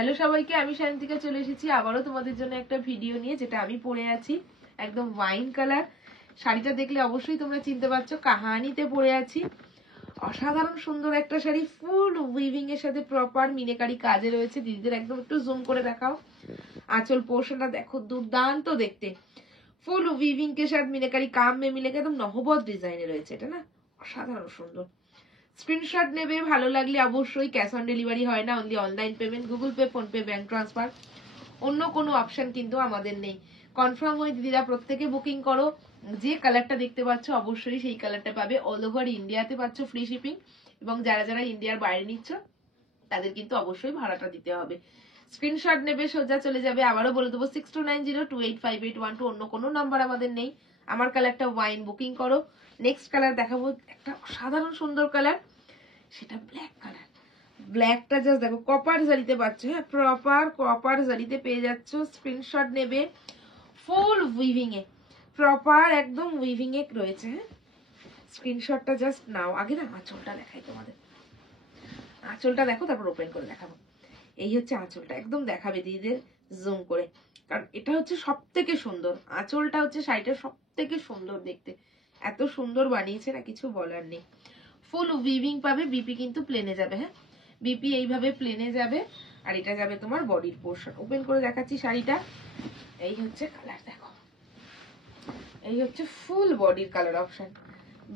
Hello সবাইকে, আমি সায়ন্তিকা চলে এসেছি আবারও তোমাদের জন্য একটা ভিডিও নিয়ে, যেটা আমি পরে আছি একদম ওয়াইন কালার। শাড়িটা দেখলে অবশ্যই তোমরা চিনতে পারছো, কাহানিতে পরে আছি। অসাধারণ সুন্দর একটা শাড়ি, ফুল উইভিং এর সাথে প্রপার মিনেকারি কাজে রয়েছে। দিদিদের একদম একটু জুম করে দেখাও, আঁচল পোর্শনটা দেখো, দুর্দান্ত দেখতে। ফুল উইভিং के साथ মিনেকারি কাম মে মিলেকে একদম নহবত ডিজাইনে রয়েছে এটা, না অসাধারণ সুন্দর। স্ক্রিনশট নেবে, ভালো লাগলে অবশ্যই। ক্যাশ অন ডেলিভারি হয় না, only online payment, Google pay, phone pay, bank transfer, অন্য কোনো অপশন কিন্তু আমাদের নেই। কনফার্ম হয়ে দিদিরা প্রত্যেকে বুকিং করো। যে কালারটা দেখতে পাচ্ছ অবশ্যই সেই কালারটা পাবে। অল ওভার ইন্ডিয়াতে পাচ্ছ ফ্রি শিপিং, এবং যারা যারা ইন্ডিয়ার বাইরে নিচ্ছ তাদের কিন্তু অবশ্যই ভাড়াটা দিতে হবে। স্ক্রিনশট নেবে, সোজা চলে যাবে। আবারও বলে দেবো 6290285812, অন্য কোনো নাম্বার আমাদের নেই। আমার কালারটা ওয়াইন, বুকিং করো। নেক্সট কালার দেখাবো, একটা সাধারণ সুন্দর কালার, সেটা ব্ল্যাক কালার। ব্ল্যাকটা জাস্ট দেখো, কপার জারিতে পাচ্ছ, হ্যাঁ প্রপার কপার জারিতে পেয়ে যাচ্ছ। স্ক্রিনশট নেবে, ফুল উইভিং এ, প্রপার একদম উইভিং এ রয়েছে। হ্যাঁ স্ক্রিনশটটা জাস্ট নাও। আগে না আঁচলটা দেখাই তোমাদের, আঁচলটা দেখো, তারপর ওপেন করে দেখাবো। এই হচ্ছে আঁচলটা, একদম দেখাবে দিদিদের জুম করে, কারণ এটা হচ্ছে সব থেকে সুন্দর। আঁচলটা হচ্ছে শাড়িটা সব থেকে সুন্দর দেখতে, এত সুন্দর বানিয়েছে না, কিছু বলার নেই। ফুল উইভিং পাবে, বিপি কিন্তু প্লেনে যাবে। হ্যাঁ বিপি এইভাবে প্লেনে যাবে, আর এটা যাবে তোমার বডির পোর্শন। ওপেন করে দেখাচ্ছি শাড়িটা। এই হচ্ছে কালার দেখো, এই হচ্ছে ফুল বডির কালার অপশন।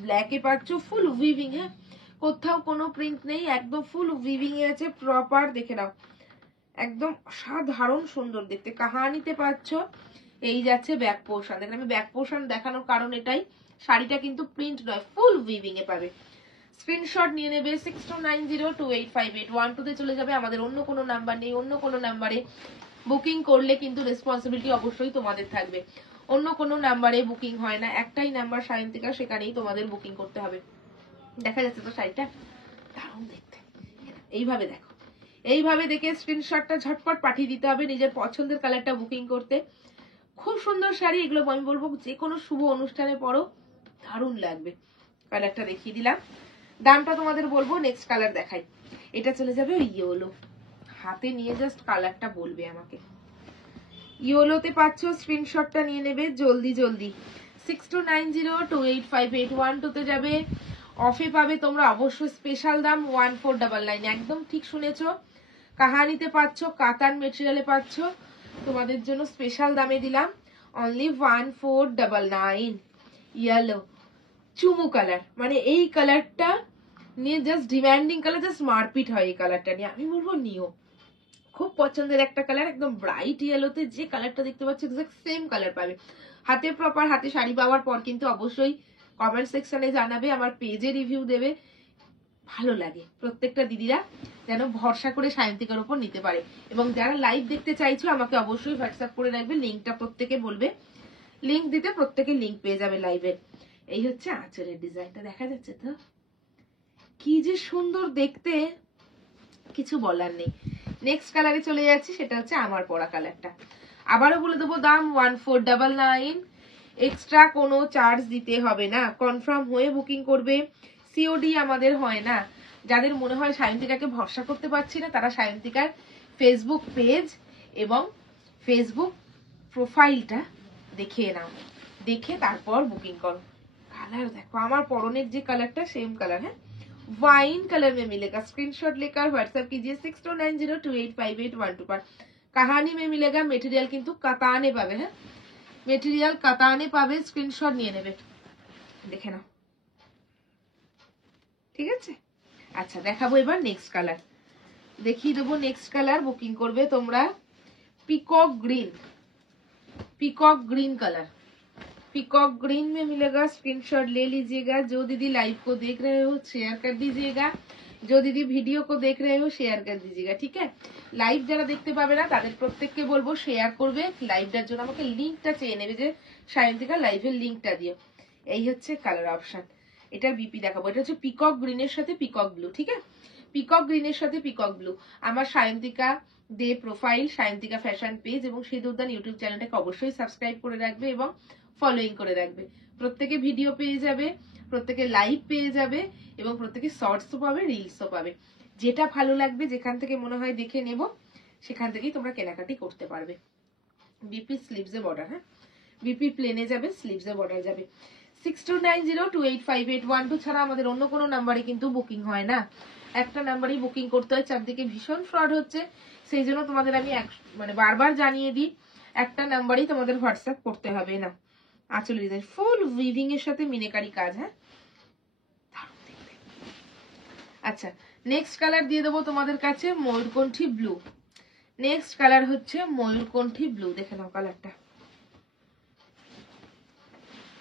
ব্ল্যাকে পাচ্ছ, ফুল উইভিং। হ্যাঁ কোথাও কোনো প্রিন্ট নেই, একদম ফুল উইভিং এ আছে, প্রপার দেখে নাও, একদম সাধারণ সুন্দর দেখতে। কাহানিতে পাচ্ছ। এই যাচ্ছে ব্যাক পোর্শন। দেখেন আমি ব্যাক পোর্শন দেখানোর কারণ এটাই, শাড়িটা কিন্তু প্রিন্ট নয়, ফুল উইভিং এ পাবে। স্ক্রিনশট নিয়ে নেবে, 6290285812 তে চলে যাবে। আমাদের অন্য কোনো নাম্বার নেই, অন্য কোনো নাম্বারে বুকিং করলে কিন্তু রেসপন্সিবিলিটি অবশ্যই তোমাদের থাকবে। অন্য কোনো নাম্বারে বুকিং হয় না, একটাই নাম্বার সায়ন্তিকা, সেখানেই তোমাদের বুকিং করতে হবে। দেখা যাচ্ছে তো শাড়িটা দারুণ দেখতে, এইভাবে দেখো, এইভাবে দেখে স্ক্রিনশটটা ঝটপট পাঠিয়ে দিতে হবে নিজের পছন্দের কালারটা বুকিং করতে। খুব সুন্দর শাড়ি এগুলো, আমি বলবো যে কোনো শুভ অনুষ্ঠানে পরো, দারুণ লাগবে। কালারটা দেখিয়ে দিলাম, দামটা তোমাদের বলবো। নেক্সট কালার দেখাই, এটা চলে যাবে ওই ইয়েলো। হাতে নিয়ে জাস্ট কালারটা বলবে আমাকে। ইয়েলোতে পাচ্ছ, স্ক্রিনশটটা নিয়ে নেবে জলদি জলদি। 6290285812 তে যাবে। অফে পাবে তোমরা অবশ্যই স্পেশাল দাম 1499, একদম ঠিক শুনেছো। কাহানিতে পাচ্ছ, কাতান মেটেরিয়ালে পাচ্ছ, তোমাদের জন্য স্পেশাল দামে দিলাম অনলি 1499। ইয়েলো চুমু কালার, মানে এই কালারটা নিয়ে জাস্ট ডিমান্ডিং কালার, জাস্ট মারপিট হয় এই কালারটা নিয়ে, আমি বলবো নিও। খুব পছন্দের একটা কালার, একদম ব্রাইট ইয়েলোতে যে কালারটা দেখতে পাচ্ছ এক্সাক্ট সেম কালার পাবে। হাতে প্রপার হাতে শাড়ি পাওয়ার পর কিন্তু অবশ্যই কমেন্ট সেকশনে জানাবে, আমার পেজে রিভিউ দেবে। ভালো লাগে প্রত্যেকটা দিদিরা যেন ভরসা করে সায়ন্তিকার উপর নিতে পারে। এবং যারা লাইভ দেখতে চাইছো আমাকে অবশ্যই হোয়াটসঅ্যাপ করে রাখবে, লিঙ্কটা প্রত্যেকে বলবে, লিঙ্ক দিতে প্রত্যেকে লিঙ্ক পেয়ে যাবে লাইভের। এই হচ্ছে আঁচলের ডিজাইনটা, দেখা যাচ্ছে তো কি যে সুন্দর দেখতে, কিছু বলার নেই। নেক্সট কালারে চলে যাচ্ছি, সেটা হচ্ছে আমার পরা কালারটা। আবারও বলে দেবো দাম 1499, এক্সট্রা কোনো চার্জ দিতে হবে না। কনফার্ম হয়ে বুকিং করবে, সিওডি আমাদের হয় না। যাদের মনে হয় সায়ন্তিকাকে ভরসা করতে পারছি না, তারা সায়ন্তিকার ফেসবুক পেজ এবং ফেসবুক প্রোফাইলটা দেখিয়ে নাও, দেখে তারপর বুকিং করো। কালার দেখো, আমার পরনের যে কালারটা সেম কালার। হ্যাঁ वाइन कलर में मिलेगा, स्क्रीनशॉट लेकर व्हाट्सएप कीजिए 6290285812 पर। कहानी में मिलेगा मेटेरियल किंतु कताने पावे। হ্যাঁ মেটেরিয়াল কাতানে পাবে, স্ক্রিনশট নিয়ে নেবে, দেখে নাও, ঠিক আছে। আচ্ছা দেখাবো এবার নেক্সট কালার, দেখিয়ে দেবো নেক্সট কালার। বুকিং করবে তোমরা peacock green, peacock green colour, peacock green में मिलेगा, स्क्रीनशॉट ले लीजिएगा। जो दीदी लाइव को देख रहे हो शेयर कर दीजिएगा, जो दीदी वीडियो को देख रहे हो शेयर कर दीजिएगा, ठीक है। লাইভ যারা দেখতে পাবে না তাদের প্রত্যেককে বলবো শেয়ার করবে। লাইভটার জন্য আমাকে লিংকটা চেয়ে নেবে, যে সায়ন্তিকা লাইভের লিংকটা দিও। এই হচ্ছে কালার অপশন, এটার বিপি দেখাবো। এটা হচ্ছে পিকক গ্রিনের সাথে পিকক ব্লু, ঠিক আছে, পিকক গ্রিনের সাথে পিকক ব্লু। আমার সায়ন্তিকা দে প্রোফাইল, সায়ন্তিকা ফ্যাশন পেজ এবং সেদুদান ইউটিউব চ্যানেলটাকে অবশ্যই সাবস্ক্রাইব করে রাখবে এবং ফলোইং করে রাখবে। প্রত্যেকে ভিডিও পেয়ে যাবে, প্রত্যেকে লাইভ পেয়ে যাবে এবং প্রত্যেকে শর্টসও পাবে, রিলসও পাবে। যেটা ভালো লাগবে, যেখান থেকে মনে হয় দেখে নেব, সেখান থেকেই তোমরা কেনাকাটি করতে পারবে। বিপি স্লিভসে বর্ডার, হ্যাঁ বিপি প্লেনে যাবে, স্লিভসে বর্ডার যাবে। 6290285812 ছাড়া আমাদের অন্য কোনো নাম্বারে কিন্তু বুকিং হয় না, একটা নাম্বারই বুকিং করতে হয়। চারদিকে ভীষণ ফ্রড হচ্ছে, সেই জন্য তোমাদের আমি মানে বারবার জানিয়ে দিই, একটা নাম্বারই তোমাদের হোয়াটসঅ্যাপ করতে হবে না। আঁচল ডিজাইন ফুল উইভিং এর সাথে মিনেকারি কাজ, হ্যাঁ আচ্ছা নেক্সট কালার দিয়ে দেবো তোমাদের কাছে ময়ূরকণ্ঠী ব্লু। নেক্সট কালার হচ্ছে ময়ূরকণ্ঠী ব্লু, দেখে নাও কালারটা।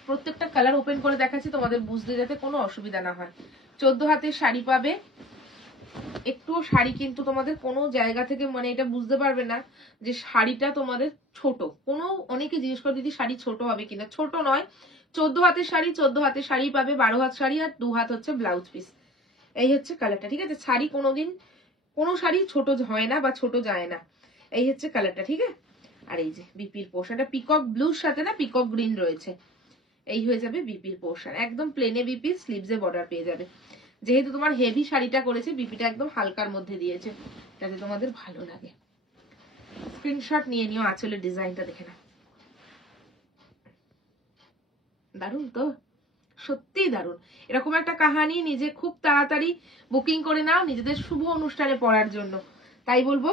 প্রত্যেকটা কালার ওপেন করে দেখাচ্ছি তোমাদের বুঝতে যাতে কোনো অসুবিধা না হয়। 14 হাতের শাড়ি পাবে, একটুও শাড়ি কিন্তু তোমাদের কোনো জায়গা থেকে মানে এটা বুঝতে পারবে না যে শাড়িটা তোমাদের ছোট। কোনো অনেকে জিজ্ঞেস করে দিদি শাড়ি ছোট হবে কিনা, ছোট নয়। 14 হাতের শাড়ি, 14 হাতের শাড়ি পাবে, 12 হাত শাড়ি আর 2 হাত হচ্ছে ব্লাউজ পিস। এই হচ্ছে কালারটা, ঠিক আছে। শাড়ি কোনোদিন কোনো শাড়ি ছোট হয় না বা ছোট যায় না, এই হচ্ছে কালারটা, ঠিক আছে। আর এই যে বিপির পোর্শনটা পিকক ব্লুর সাথে না পিকক গ্রিন রয়েছে, এই হয়ে যাবে বিপির পোর্শন। একদম প্লেনে বিপি, স্লিভসে বর্ডার পেয়ে যাবে। যেহেতু তোমার হেভি শাড়িটা করেছে, বিপিটা একদম হালকার মধ্যে দিয়েছে, যাতে তোমাদের ভালো লাগে। স্ক্রিনশট নিয়ে নিও, আঁচলের ডিজাইনটা দেখে নাও, দারুণ তো, সত্যিই দারুণ। এরকম একটা কাহানি নিজে খুব তাড়াতাড়ি বুকিং করে নাও নিজেদের শুভ অনুষ্ঠানে পড়ার জন্য। তাই বলবো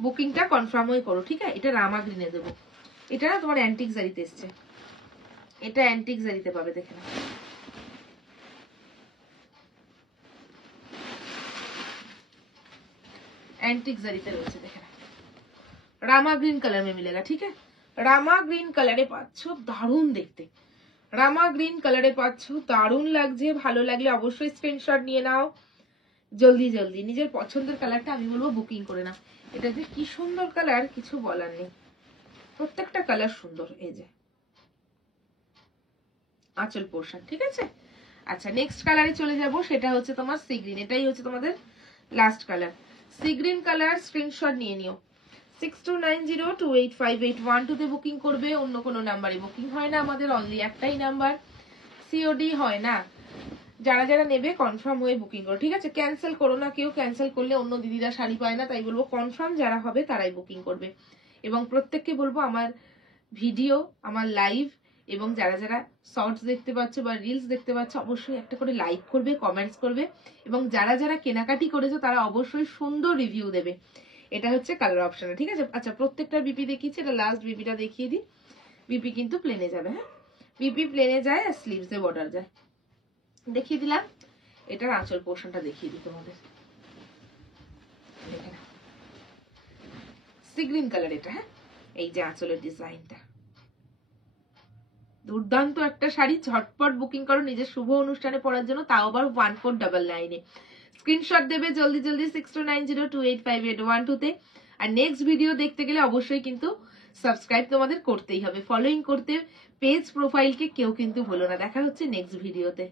বুকিংটা কনফার্মই করো, ঠিক আছে। এটা রামা গ্রিনে দেবো, এটা না তোমার অ্যান্টিক জারিতে এসছে, এটা অ্যান্টিক জারিতে পাবে, দেখে নাও। एंटिक जरीते রয়েছে, দেখেন রামা গ্রিন কালার में मिलेगा, ठीक है। রামা গ্রিন কালারে পাচ্ছো, দারুণ দেখতে। রামা গ্রিন কালারে পাচ্ছো, দারুণ লাগছে। ভালো লাগলে অবশ্যই স্ক্রিনশট নিয়ে নাও, জলদি জলদি নিজের পছন্দের কালারটা আমি বলবো বুকিং করে নাও। এটা যে কি সুন্দর কালার, কিছু বলার নেই, প্রত্যেকটা কালার সুন্দর। এই যে আঁচল পোর্শন, ঠিক আছে। আচ্ছা নেক্সট কালারে চলে যাব, সেটা হচ্ছে তোমার সি গ্রিন। এটাই হচ্ছে তোমাদের last colour, sea green colour. Screenshot নিয়ে নিও। 6290285812 তে বুকিং করবে, অন্য কোনো নাম্বারে বুকিং হয় না আমাদের, অনলি একটাই নাম্বার, সিওডি হয় না। যারা যারা নেবে কনফার্ম হয়ে বুকিং করো, ঠিক আছে। ক্যান্সেল করো না কেউ, ক্যান্সেল করলে অন্য দিদিরা শাড়ি পায় না। তাই বলবো কনফার্ম যারা হবে তারাই বুকিং করবে। এবং প্রত্যেককে বলবো আমার ভিডিও, আমার লাইভ এবং যারা যারা শর্টস দেখতে পাচ্ছ বা রিলস দেখতে পাচ্ছ, অবশ্যই একটা করে লাইক করবে, কমেন্টস করবে, এবং যারা যারা কেনাকাটি করেছো তারা অবশ্যই সুন্দর রিভিউ দেবে। এটা হচ্ছে কালার অপশন, ঠিক আছে। আচ্ছা প্রত্যেকটা বিপি দেখিয়েছি, এটা লাস্ট বিপিটা দেখিয়ে দিই। বিপি কিন্তু প্লেনে যাবে, হ্যাঁ বিপি প্লেনে যায় আর স্লিভসে বর্ডার যায়, দেখিয়ে দিলাম। এটার আঁচল পোর্শনটা দেখিয়ে দিই তোমাদের, দেখে নাও সি গ্রিন কালার এটা, হ্যাঁ এই যে আঁচলের ডিজাইনটা, দুর্দান্ত একটা শাড়ি। ঝটপট বুকিং করো নিজের শুভ অনুষ্ঠানে পড়ার জন্য, তাও আবার 1499 এ। স্ক্রিনশট দেবে জলদি জলদি 6290285812 তে। আর নেক্সট ভিডিও দেখতে গেলে অবশ্যই কিন্তু সাবস্ক্রাইব তোমাদের করতেই হবে, ফলোইং করতে পেজ প্রোফাইলকে কেউ কিন্তু ভুলো না। দেখা হচ্ছে নেক্সট ভিডিওতে।